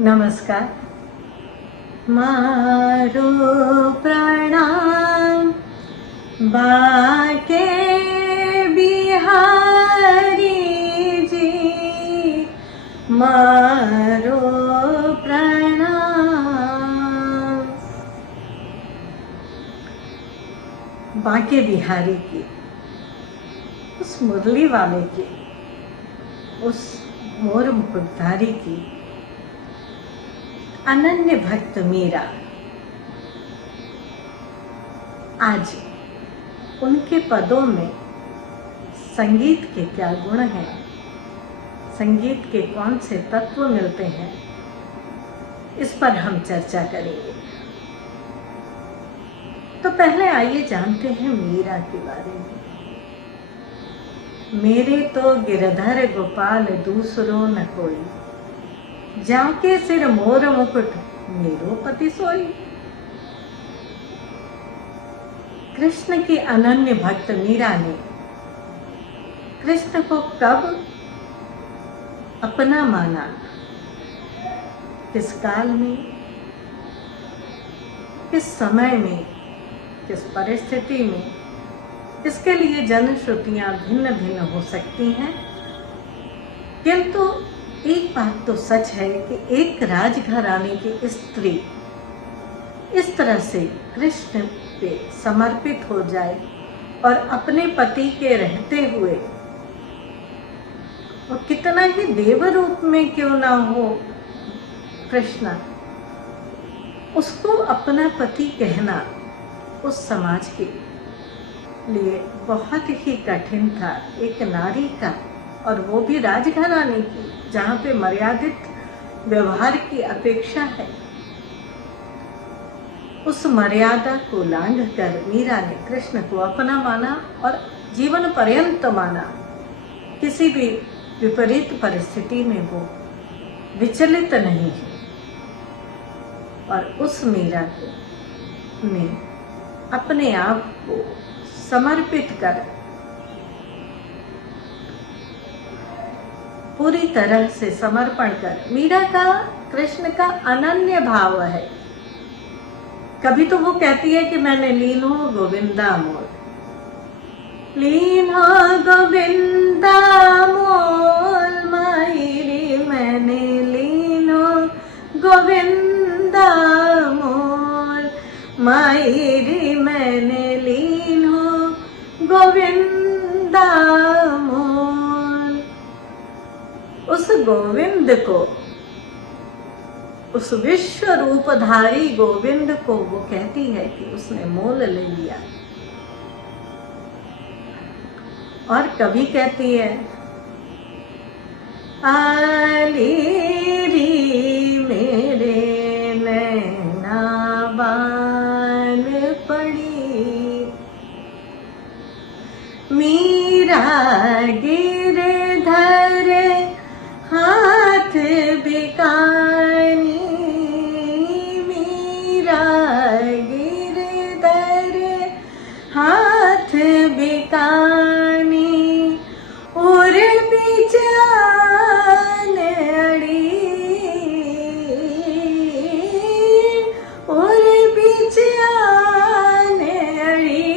नमस्कार। मारो प्रणाम बाके बिहारी जी, मारो प्रणाम। बाके बिहारी की, उस मुरली वाले की, उस मोर मुकुटधारी की अनन्य भक्त मीरा, आज उनके पदों में संगीत के क्या गुण हैं, संगीत के कौन से तत्व मिलते हैं, इस पर हम चर्चा करेंगे। तो पहले आइए जानते हैं मीरा के बारे में। मेरे तो गिरधर गोपाल दूसरो न कोई, जाके सिर मोर मुकुट मेरो पति सोई। कृष्ण की अनन्य भक्त मीरा ने कृष्ण को कब अपना माना, किस काल में, किस समय में, किस परिस्थिति में, इसके लिए जनश्रुतियां भिन्न भिन्न हो सकती हैं, किंतु एक बात तो सच है कि एक राजघराने की स्त्री इस तरह से कृष्ण पे समर्पित हो जाए और अपने पति के रहते हुए, और कितना ही देव रूप में क्यों ना हो कृष्ण, उसको अपना पति कहना उस समाज के लिए बहुत ही कठिन था। एक नारी का, और वो भी राजघराने की, जहाँ पे मर्यादित व्यवहार की अपेक्षा है, उस मर्यादा को लांघ कर मीरा ने कृष्ण को अपना माना और जीवन पर्यंत माना। किसी भी विपरीत परिस्थिति में वो विचलित नहीं है, और उस मीरा को ने अपने आप को समर्पित कर पूरी तरह से समर्पण कर, मीरा का कृष्ण का अनन्य भाव है। कभी तो वो कहती है कि मैंने लीन हो गोविंदा मोर, लीन हो गोविंदा मोर मायरी, मैंने लीन हो गोविंदा मोर मायरी, मैंने लीन हो गोविंदा मोर। उस गोविंद को, उस विश्व रूपधारी गोविंद को वो कहती है कि उसने मोल ले लिया। और कभी कहती है, आली री मेरे नैना बान पड़ी, मीरा गिरधर हाथ बिकानी, मीरा गिरधर हाथ बिकानी, और बिचान अड़ी, और बिचान अड़ी,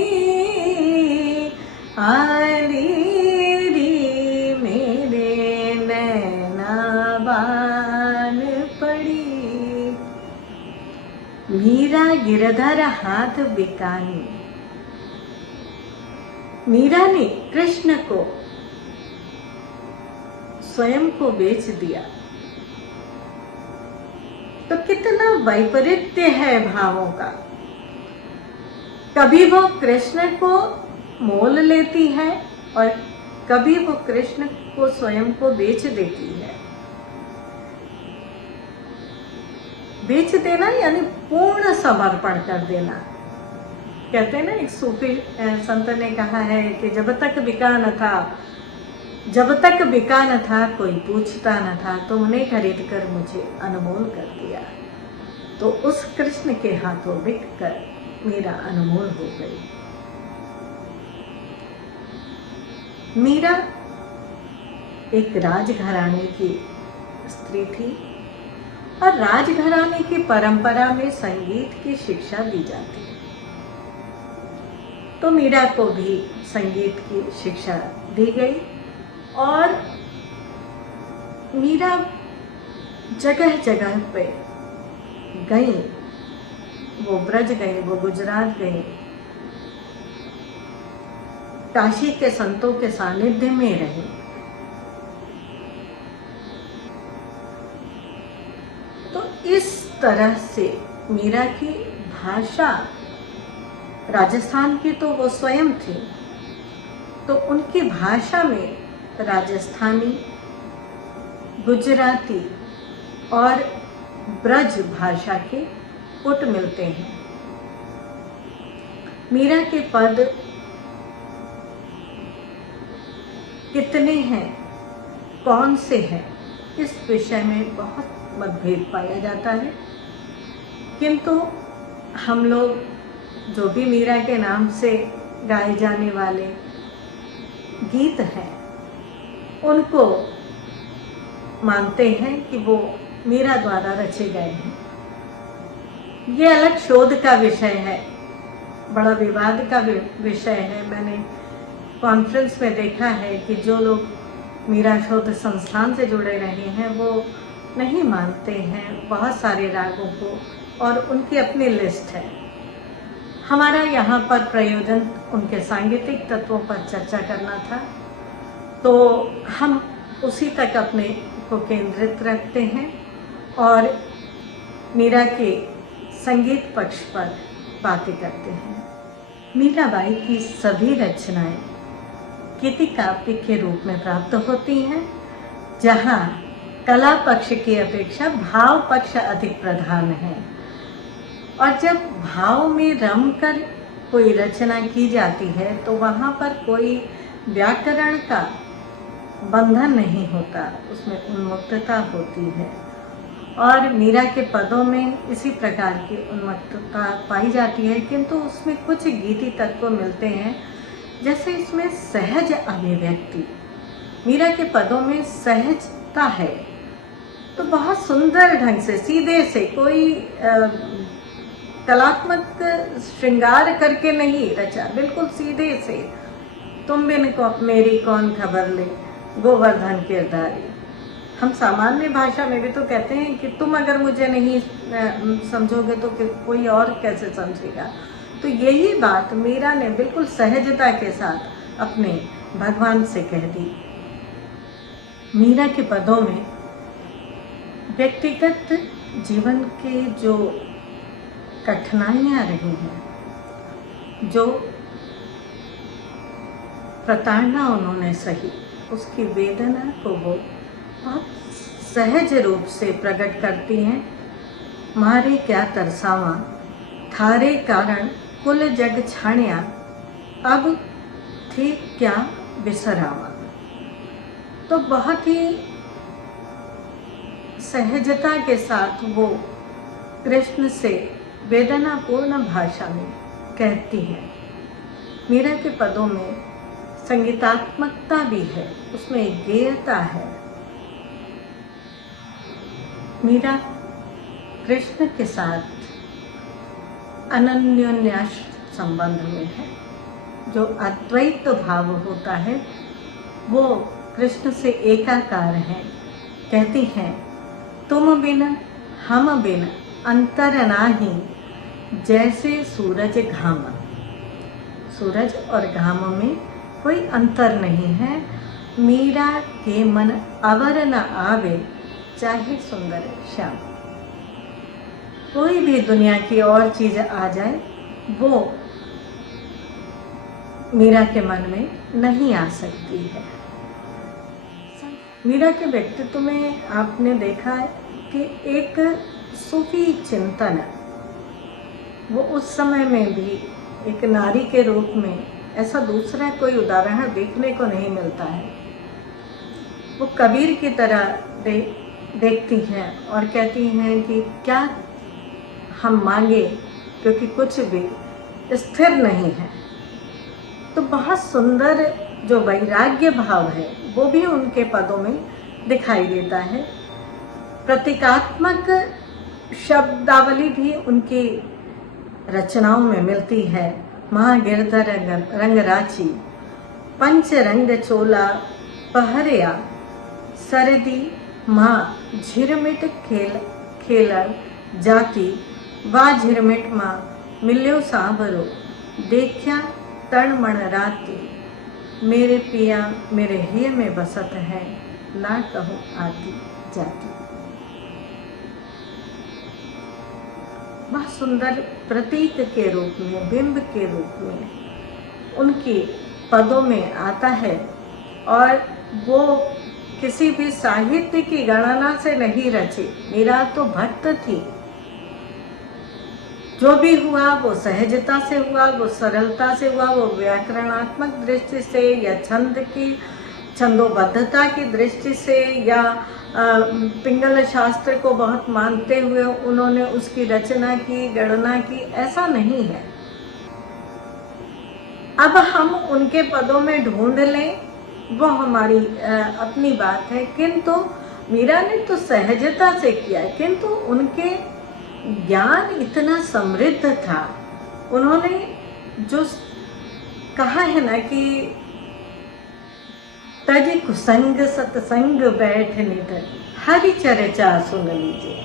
आली री मेरे नैना बान पड़ी। मीरा गिरधर हाथ बिकानी, मीरा ने कृष्ण को स्वयं को बेच दिया। तो कितना वैपरीत्य है भावों का। कभी वो कृष्ण को मोल लेती है और कभी वो कृष्ण को स्वयं को बेच देती है। बेच देना यानी पूर्ण समर्पण कर देना। कहते हैं ना, एक सूफी संत ने कहा है कि जब तक बिका न था, जब तक बिका न था कोई पूछता न था, तुमने खरीद कर मुझे अनमोल कर दिया। तो उस कृष्ण के हाथों बिक कर मीरा अनमोल हो गई। मीरा एक राजघराने की स्त्री थी और राजघराने की परंपरा में संगीत की शिक्षा दी जाती है। तो मीरा को भी संगीत की शिक्षा दी गई और मीरा जगह जगह पे गई, वो ब्रज गई, वो गुजरात गई, काशी के संतों के सानिध्य में रही। तो इस तरह से मीरा की भाषा, राजस्थान की तो वो स्वयं थी, तो उनकी भाषा में राजस्थानी, गुजराती और ब्रज भाषा के पुट मिलते हैं। मीरा के पद कितने हैं, कौन से हैं, इस विषय में बहुत मतभेद पाया जाता है। किंतु हम लोग जो भी मीरा के नाम से गाए जाने वाले गीत हैं, उनको मानते हैं कि वो मीरा द्वारा रचे गए हैं। ये अलग शोध का विषय है, बड़ा विवाद का विषय है। मैंने कॉन्फ्रेंस में देखा है कि जो लोग मीरा शोध संस्थान से जुड़े रहे हैं वो नहीं मानते हैं बहुत सारे रागों को, और उनकी अपनी लिस्ट है। हमारा यहाँ पर प्रयोजन उनके सांगीतिक तत्वों पर चर्चा करना था, तो हम उसी तक अपने को केंद्रित रखते हैं और मीरा के संगीत पक्ष पर बातें करते हैं। मीराबाई की सभी रचनाएं गीति काव्य के रूप में प्राप्त होती हैं, जहाँ कला पक्ष की अपेक्षा भाव पक्ष अधिक प्रधान है। और जब भाव में रम कर कोई रचना की जाती है तो वहाँ पर कोई व्याकरण का बंधन नहीं होता, उसमें उन्मुक्तता होती है। और मीरा के पदों में इसी प्रकार की उन्मुक्तता पाई जाती है, किंतु उसमें कुछ गीति तत्व मिलते हैं, जैसे इसमें सहज अभिव्यक्ति, मीरा के पदों में सहजता है। तो बहुत सुंदर ढंग से, सीधे से, कोई कलात्मक श्रृंगार करके नहीं रचा, बिल्कुल सीधे से। तुम बिन को मेरी कौन खबर ले, गोवर्धन किरदारी। हम सामान्य भाषा में भी तो कहते हैं कि तुम अगर मुझे नहीं समझोगे तो कोई और कैसे समझेगा। तो यही बात मीरा ने बिल्कुल सहजता के साथ अपने भगवान से कह दी। मीरा के पदों में व्यक्तिगत जीवन के जो कठिनाइयाँ रही हैं, जो प्रताड़ना उन्होंने सही, उसकी वेदना को वो बहुत सहज रूप से प्रकट करती हैं। मारे क्या तरसावा, थारे कारण कुल जग छाण्या, अब थी क्या बिसरावा। तो बहुत ही सहजता के साथ वो कृष्ण से वेदनापूर्ण भाषा में कहती हैं। मीरा के पदों में संगीतात्मकता भी है, उसमें गेयता है। मीरा कृष्ण के साथ अनन्योन्यास संबंध में है। जो अद्वैत भाव होता है वो कृष्ण से एकाकार है। कहती हैं, तुम बिन हम बिन अंतर नाही, जैसे सूरज घाम। सूरज और घाम में कोई अंतर नहीं है। मीरा के मन अवर न आवे, चाहे सुंदर श्याम। कोई भी दुनिया की और चीज आ जाए वो मीरा के मन में नहीं आ सकती है। मीरा के व्यक्तित्व में आपने देखा है कि एक सूफी चिंतन, वो उस समय में भी एक नारी के रूप में ऐसा दूसरा कोई उदाहरण देखने को नहीं मिलता है। वो कबीर की तरह देखती हैं और कहती हैं कि क्या हम मांगे, क्योंकि कुछ भी स्थिर नहीं है। तो बहुत सुंदर जो वैराग्य भाव है वो भी उनके पदों में दिखाई देता है। प्रतीकात्मक शब्दावली भी उनकी रचनाओं में मिलती है। माँ गिरधर रंग राची, पंच रंग चोला पहरिया, सरदी माँ झिरमिट खेलर जाकी, वा झिरमिट माँ मिल्यो सांबरो, देखिया तड़मण राती, मेरे पिया मेरे हिय में बसत है, ना कहूँ आती जाती। वह सुंदर प्रतीक के रूप में, बिंब के रूप में उनकी पदों में आता है और वो किसी भी साहित्य की गणना से नहीं रची। मीरा तो भक्त थी, जो भी हुआ वो सहजता से हुआ, वो सरलता से हुआ, वो व्याकरणात्मक दृष्टि से या छंदोबद्धता की दृष्टि से या पिंगल शास्त्र को बहुत मानते हुए उन्होंने उसकी रचना की, गणना की, ऐसा नहीं है। अब हम उनके पदों में ढूंढ लें वो हमारी अपनी बात है, किंतु मीरा ने तो सहजता से किया है, किंतु उनके ज्ञान इतना समृद्ध था। उन्होंने जो कहा है ना कि तज कुसंग सतसंग बैठ निधर, हरि चर्चा सुन लीजिए।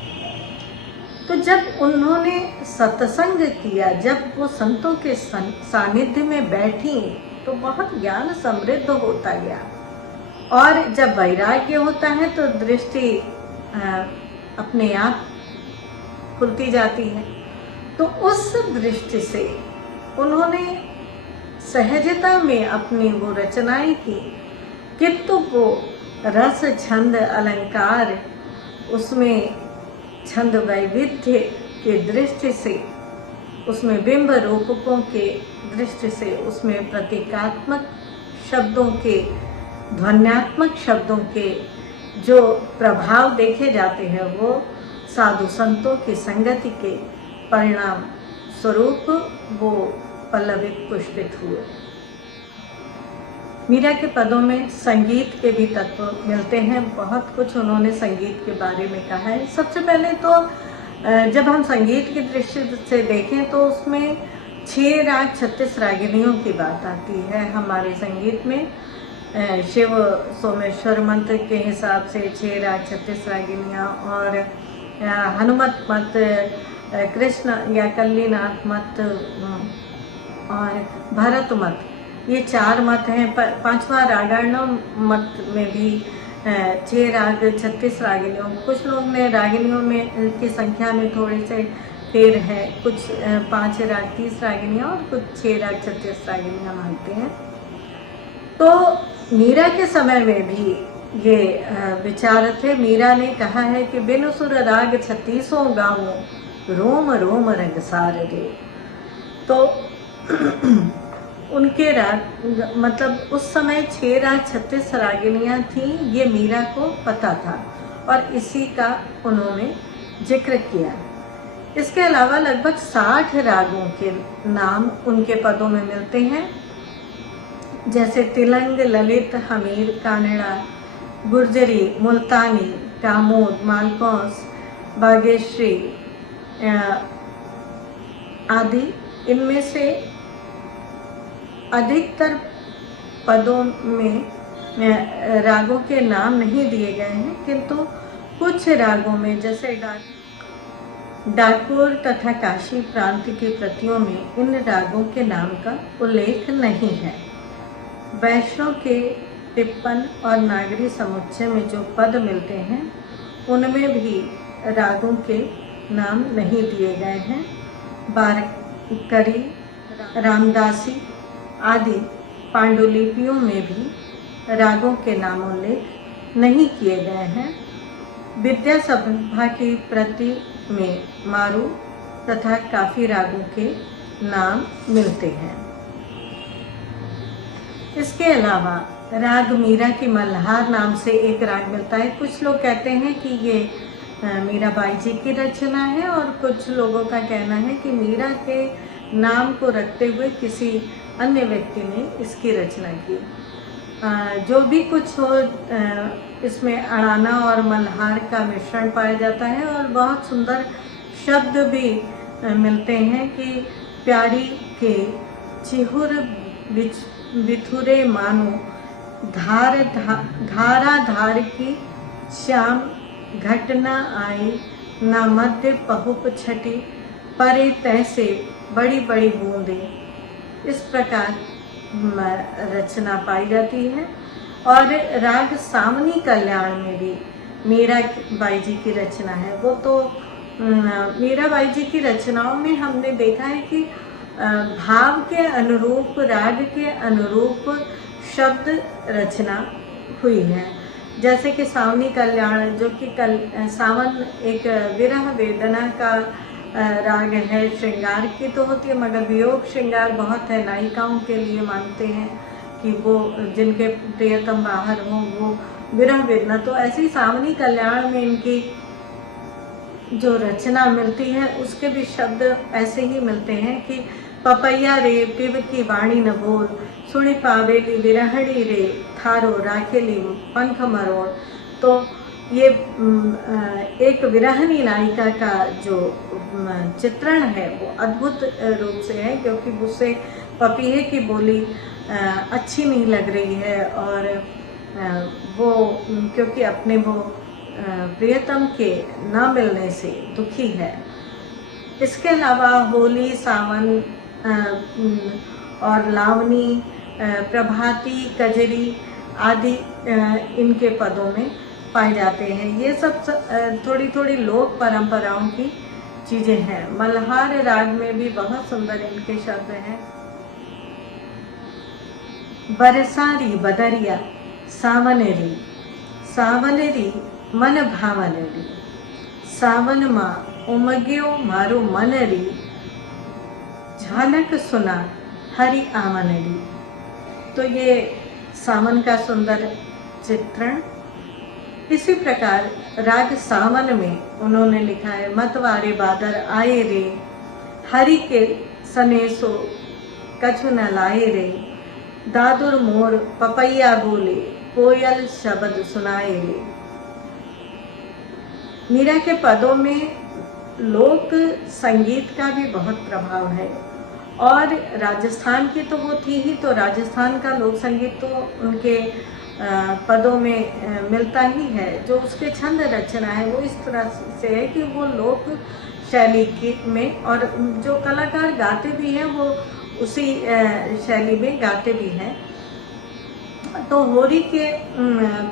तो जब उन्होंने सत्संग किया, जब वो संतों के सानिध्य में बैठी, तो बहुत ज्ञान समृद्ध होता गया। और जब वैराग्य होता है तो दृष्टि अपने आप खुलती जाती है। तो उस दृष्टि से उन्होंने सहजता में अपनी वो रचनाएं की, किंतु वो रस छंद अलंकार, उसमें छंद वैविध्य के दृष्टि से, उसमें बिंब रूपकों के दृष्टि से, उसमें प्रतीकात्मक शब्दों के, ध्वन्यात्मक शब्दों के जो प्रभाव देखे जाते हैं वो साधु संतों की संगति के परिणाम स्वरूप वो पल्लवित पुष्पित हुए। मीरा के पदों में संगीत के भी तत्व मिलते हैं। बहुत कुछ उन्होंने संगीत के बारे में कहा है। सबसे पहले तो जब हम संगीत की दृष्टि से देखें तो उसमें 6 राग 36 रागिनियों की बात आती है। हमारे संगीत में शिव सोमेश्वर मंत्र के हिसाब से 6 राग 36 रागिनियाँ, और हनुमत मत, कृष्ण या कल्लीनाथ मत और भरत मत, ये 4 मत हैं। 5वां रागार्णव मत में भी 6 राग 36 रागिनियों। कुछ लोग ने रागिनियों में की संख्या में थोड़े से फेर है, कुछ 5 राग 30 रागिनियाँ और कुछ 6 राग 36 रागिनियाँ मानते हैं। तो मीरा के समय में भी ये विचार थे। मीरा ने कहा है कि बिनु सुर राग 36 गाऊं, रोम रोम रंग सार रे। तो उनके राग मतलब उस समय 6 राग 36 रागिनियाँ थीं, ये मीरा को पता था और इसी का उन्होंने जिक्र किया। इसके अलावा लगभग 60 रागों के नाम उनके पदों में मिलते हैं, जैसे तिलंग, ललित, हमीर, कानड़ा, गुर्जरी, मुल्तानी, कामोद, मालकौस, बागेश्वरी आदि। इनमें से अधिकतर पदों में रागों के नाम नहीं दिए गए हैं, किंतु कुछ रागों में जैसे डाकोर तथा काशी प्रांत की प्रतियों में इन रागों के नाम का उल्लेख नहीं है। वैष्णव के टिप्पण और नागरी समुच्चय में जो पद मिलते हैं उनमें भी रागों के नाम नहीं दिए गए हैं। बारकरी, रामदासी आदि पांडुलिपियों में भी रागों के नाम उल्लेख नहीं किए गए हैं। विद्या सभा की प्रति में मारू तथा काफी रागों के नाम मिलते हैं। इसके अलावा राग मीरा की मल्हार नाम से एक राग मिलता है। कुछ लोग कहते हैं कि ये मीराबाई जी की रचना है और कुछ लोगों का कहना है कि मीरा के नाम को रखते हुए किसी अन्य व्यक्ति ने इसकी रचना की। जो भी कुछ हो, इसमें अड़ाना और मल्हार का मिश्रण पाया जाता है और बहुत सुंदर शब्द भी मिलते हैं कि प्यारी के चिहुर बिथुरे मानो धारा धार की श्याम घटना आई ना मध्य पहुप छटी परे तैसे बड़ी बड़ी बूंदे। इस प्रकार रचना पाई जाती है। और राग सावनी कल्याण में भी मीराबाई जी की रचना है। वो तो मीराबाई जी की रचनाओं में हमने देखा है कि भाव के अनुरूप, राग के अनुरूप शब्द रचना हुई है। जैसे कि सावनी कल्याण, जो कि सावन एक विरह वेदना का राग है। श्रृंगार की तो होती है, मगर वियोग श्रृंगार बहुत है। नायिकाओं के लिए मानते हैं कि वो जिनके प्रियतम बाहर हों वो विरह वेदना। तो ऐसी सावनी कल्याण में इनकी जो रचना मिलती है उसके भी शब्द ऐसे ही मिलते हैं कि पपैया रे पिब की वाणी न बोल, सुनी पावेली विरहणी रे थारो राखेली पंख मरोड़। तो ये एक विरहणी नायिका का जो चित्रण है वो अद्भुत रूप से है, क्योंकि उससे पपीहे की बोली अच्छी नहीं लग रही है और वो क्योंकि अपने वो प्रियतम के न मिलने से दुखी है। इसके अलावा होली, सावन और लावनी, प्रभाती, कजरी आदि इनके पदों में पाए जाते हैं। ये सब थोड़ी थोड़ी लोक परंपराओं की चीज़ें हैं। मल्हार राग में भी बहुत सुंदर इनके शब्द हैं। बरसारी बदरिया सावनेरी, सावनेरी मन भावनेरी, सावन माँ उमग्यो मारो मनरी, झालक सुना हरि आमनेरी। तो ये सावन का सुंदर चित्रण। इसी प्रकार राग सावन में उन्होंने लिखा है, मतवारे बादर आए रे, हरि के सनेसो कछु न लाए रे, दादुर मोर पपैया बोले, कोयल शब्द सुनाए रे। मीरा के पदों में लोक संगीत का भी बहुत प्रभाव है। और राजस्थान की तो वो थी ही, तो राजस्थान का लोक संगीत तो उनके पदों में मिलता ही है। जो उसके छंद रचना है वो इस तरह से है कि वो लोक शैली की में, और जो कलाकार गाते भी हैं वो उसी शैली में गाते भी हैं। तो होरी के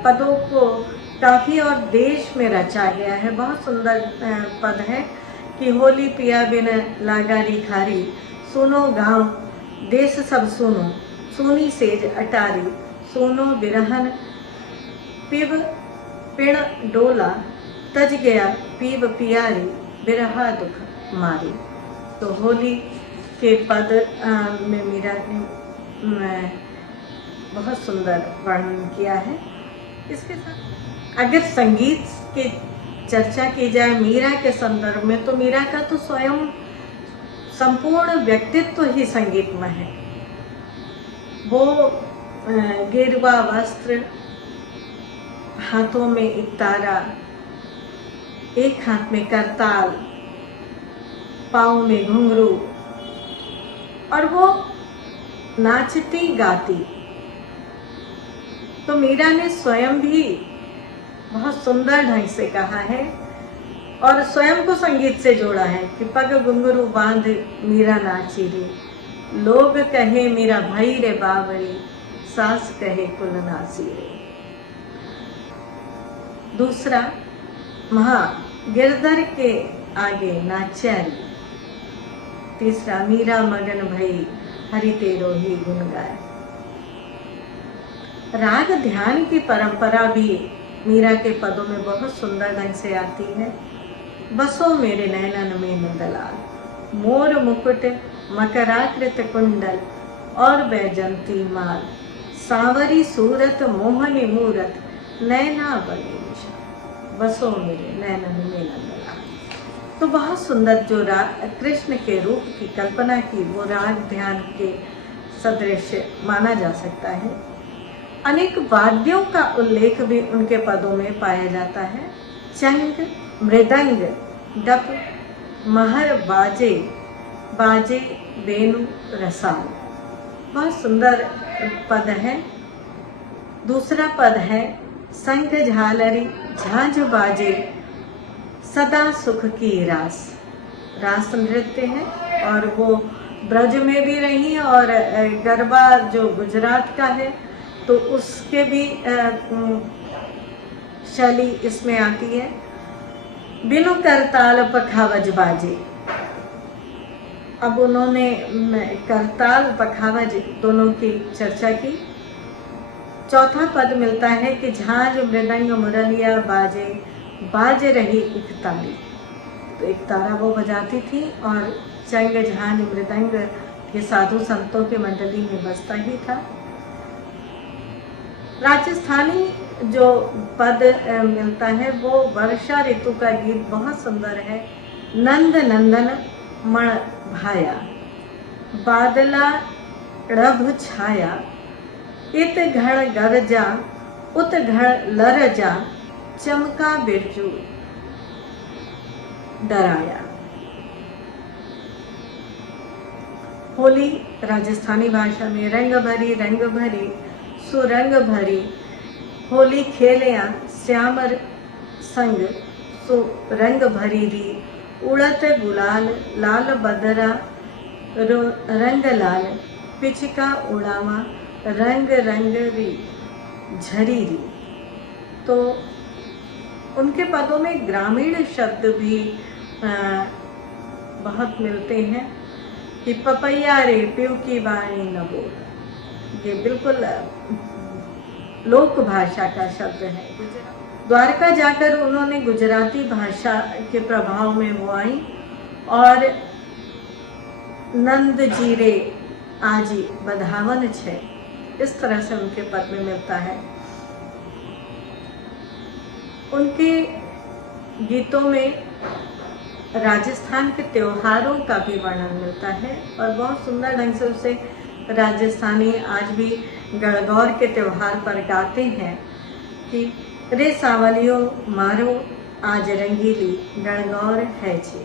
पदों को काफ़ी और देश में रचा गया है। बहुत सुंदर पद है कि होली पिया बिन लागारी खारी, सुनो गाँव देश सब सुनो, सुनी सेज अटारी, सुनो बिरहन पिब पिण डोला, तज गया पीब पियारी, बिरहा दुख मारी। तो होली के पद में मीरा ने बहुत सुंदर वर्णन किया है। इसके साथ अगर संगीत की चर्चा की जाए मीरा के संदर्भ में, तो मीरा का तो स्वयं संपूर्ण व्यक्तित्व ही संगीतमय है। वो गेरुआ वस्त्र, हाथों में एक तारा, एक हाथ में करताल, पाँव में घुंघरू, और वो नाचती गाती। तो मीरा ने स्वयं भी बहुत सुंदर ढंग से कहा है और स्वयं को संगीत से जोड़ा है कि पग घुंघरू बांध मीरा नाची रे, लोग कहे मीरा भाई रे बावरी, सास कहे कुल नासी रे। दूसरा, महा गिरधर के आगे नाच्यारी। तीसरा, मीरा मगन भई हरि तेरो ही गुण गाए। राग ध्यान की परंपरा भी मीरा के पदों में बहुत सुंदर ढंग से आती है। बसो मेरे नैनन में नंदलाल, मोर मुकुट मकराकृत कुंडल और बैजंती माल, सांवरी सूरत मोहनी मूरत, नैना बने निशा, बसो मेरे नैनन में नंदलाल। तो बहुत सुंदर जो कृष्ण के रूप की कल्पना की, वो राग ध्यान के सदृश माना जा सकता है। अनेक वाद्यों का उल्लेख भी उनके पदों में पाया जाता है। चंग, मृदंग, डप, महर, बाजे, बाजे, वेणु, रसाल। बहुत सुंदर पद है। दूसरा पद है शंख, झालरी, झांझ बाजे, सदा सुख की रास। रास नृत्य है और वो ब्रज में भी रही और गरबा जो गुजरात का है तो उसके भी शैली इसमें आती है। बिनु करताल पखावज बाजे। अब उन्होंने करताल पखावज दोनों की चर्चा की। चौथा पद मिलता है कि झांझ, मृदंग, मुरलिया बाजे, बाज रही एक ताली। तो एक तारा वो बजाती थी और चंग, झांझ, मृदंग ये साधु संतों के मंडली में बजता ही था। राजस्थानी जो पद मिलता है वो वर्षा ऋतु का गीत बहुत सुंदर है। नंद नंदन मण भाया, बादला रभ छाया, इत घड़ गरजा, उत घड़ लरजा, चमका बिरजू डराया। होली राजस्थानी भाषा में रंग भरी सुरंग भरी, होली खेलिया श्यामर संग सो रंग भरी री, उड़त गुलाल लाल बदरा रंग लाल, पिचका उड़ावा रंग रंग री झरी री। तो उनके पदों में ग्रामीण शब्द भी बहुत मिलते हैं कि पपैया रे प्यू की वाणी न बोल। ये बिल्कुल लोक भाषा का शब्द है। द्वारका जाकर उन्होंने गुजराती भाषा के प्रभाव में वो आई और नंद जीरे आजी बधावन छे, इस तरह से उनके पद में मिलता है। उनके गीतों में राजस्थान के त्योहारों का भी वर्णन मिलता है और बहुत सुंदर ढंग से उसे राजस्थानी आज भी गणगौर के त्योहार पर गाते हैं कि रे सावलियो मारो आज रंगीली गणगौर है छे।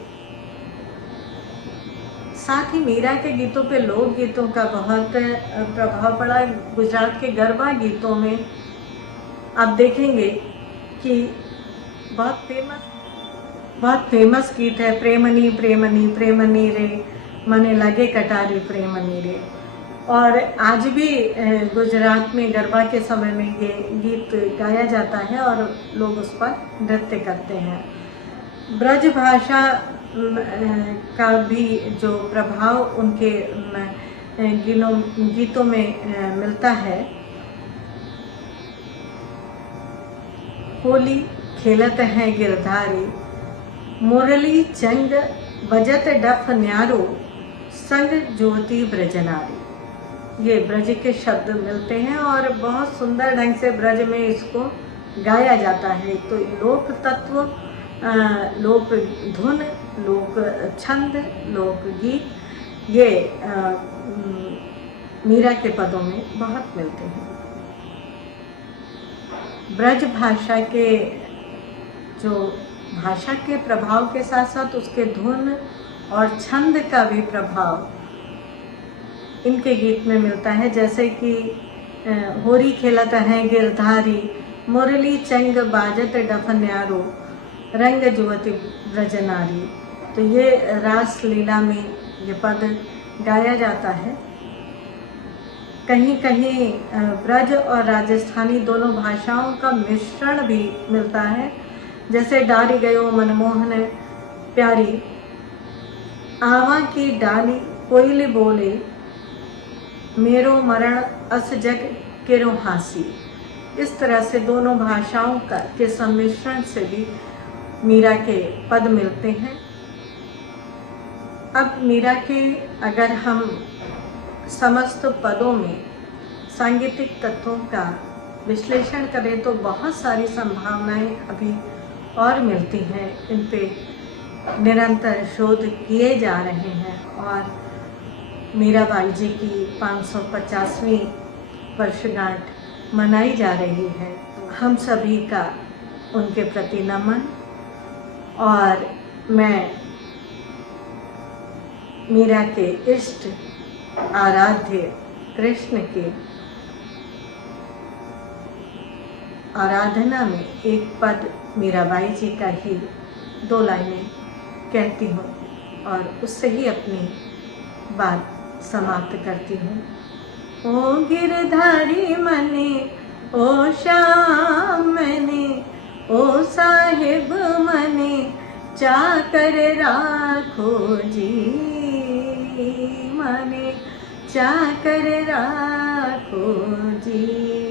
साथ ही मीरा के गीतों पे लोक गीतों का बहुत प्रभाव पड़ा। गुजरात के गरबा गीतों में आप देखेंगे कि बहुत फेमस गीत है प्रेमनी प्रेमनी प्रेमनी रे मने लगे कटारी प्रेमनी रे। और आज भी गुजरात में गरबा के समय में ये गीत गाया जाता है और लोग उस पर नृत्य करते हैं। ब्रज भाषा का भी जो प्रभाव उनके गीतों में मिलता है। होली खेलत है गिरधारी, मुरली चंग बजत डफ न्यारो, संग ज्योति ब्रजनारी। ये ब्रज के शब्द मिलते हैं और बहुत सुंदर ढंग से ब्रज में इसको गाया जाता है। तो लोक तत्व, लोक धुन, लोक छंद, लोक गीत ये मीरा के पदों में बहुत मिलते हैं। ब्रज भाषा के जो भाषा के प्रभाव के साथ साथ उसके धुन और छंद का भी प्रभाव इनके गीत में मिलता है। जैसे कि होरी खेलत है गिरधारी, मुरली चंग बाजत डफ न्यारो, रंग जुवती ब्रजनारी। तो ये रास लीला में ये पद गाया जाता है। कहीं कहीं ब्रज और राजस्थानी दोनों भाषाओं का मिश्रण भी मिलता है। जैसे डारी गयो मनमोहन प्यारी, आवा की डाली कोयली बोले, मेरो मरण अस जग केरो हासी। इस तरह से दोनों भाषाओं के सम्मिश्रण से भी मीरा के पद मिलते हैं। अब मीरा के अगर हम समस्त पदों में सांगीतिक तत्वों का विश्लेषण करें तो बहुत सारी संभावनाएं अभी और मिलती हैं। इन पे निरंतर शोध किए जा रहे हैं और मीराबाई जी की 550वीं वर्षगांठ मनाई जा रही है। हम सभी का उनके प्रति नमन। और मैं मीरा के इष्ट आराध्य कृष्ण के आराधना में एक पद मीराबाई जी का ही 2 लाइनें कहती हूँ और उससे ही अपनी बात समाप्त करती हूँ। ओ गिरधारी मने ओ श्याम मने ओ साहिब मने चाकर राखो जी मने चाकर राखो जी।